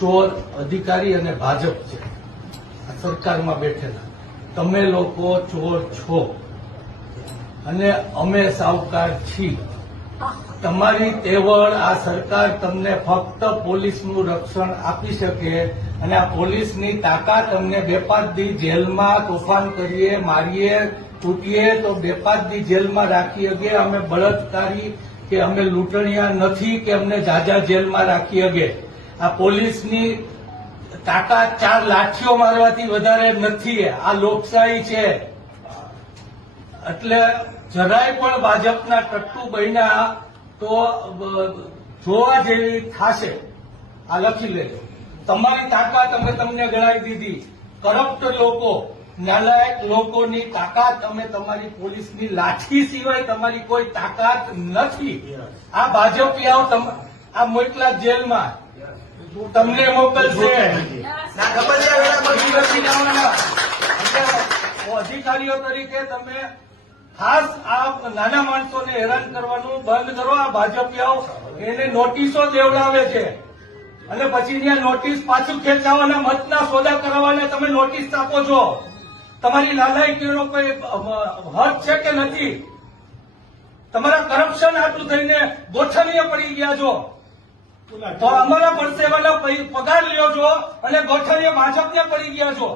ચોર અધિકારી અને ભાજપ છે આ સરકારમાં બેઠેલા. તમે લોકો ચોર છો અને અમે સાવકાર છીએ. તમારી તેવડ આ સરકાર તમને ફક્ત પોલીસનું રક્ષણ આપી શકે અને આ પોલીસની તાકાત અમને 2-5 દી જેલમાં તોફાન કરીએ, મારીએ, તૂટીએ તો 2-5 દી જેલમાં રાખી શકે. અમે બળાત્કારી કે અમે લૂંટણીયા નથી કે અમને જાજા જેલમાં રાખી શકે. આ પોલીસની તાકાત 4 લાઠીઓ મારવાથી વધારે નથી. આ લોકશાહી છે. એટલે જરાય પણ ભાજપના ટટ્ટુ બન્યા તો જોવા જેવી થશે. આ લખી લેજો. તમારી તાકાત અમે તમને ગણાવી દીધી. કરપ્ટ લોકો, નાલાયક લોકોની તાકાત અમે તમારી પોલીસની લાઠી સિવાય તમારી કોઈ તાકાત નથી. આ ભાજપિયાઓ આ મોકલા જેલમાં તમને મોકલશે. અધિકારીઓ તરીકે તમે ખાસ આ નાના માણસોને હેરાન કરવાનું બંધ કરો. આ ભાજપિયાઓ એને નોટિસો દેવડાવે છે અને પછી ત્યાં નોટિસ પાછું ખેંચાવાના, મતના સોદા કરાવવાના તમે નોટિસ આપો છો. તમારી નાલાયકીનો કોઈ હદ છે કે નથી? તમારા કરપ્શન આટલું થઈને ગોઠણીએ પડી ગયા છો તો અમારા પરસેવાના પગાર લ્યો છો અને ગોઠણીએ ભાજપને પડી ગયા છો.